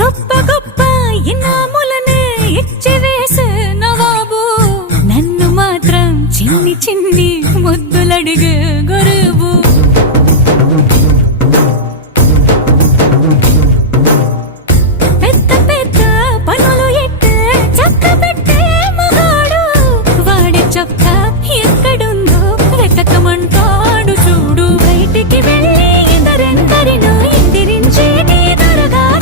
గొప్ప గొప్ప ఇనాములనే ఇచ్చి వేసే నవాబు, నన్ను మాత్రం చిన్ని చిన్ని ముద్దులడిగే గురు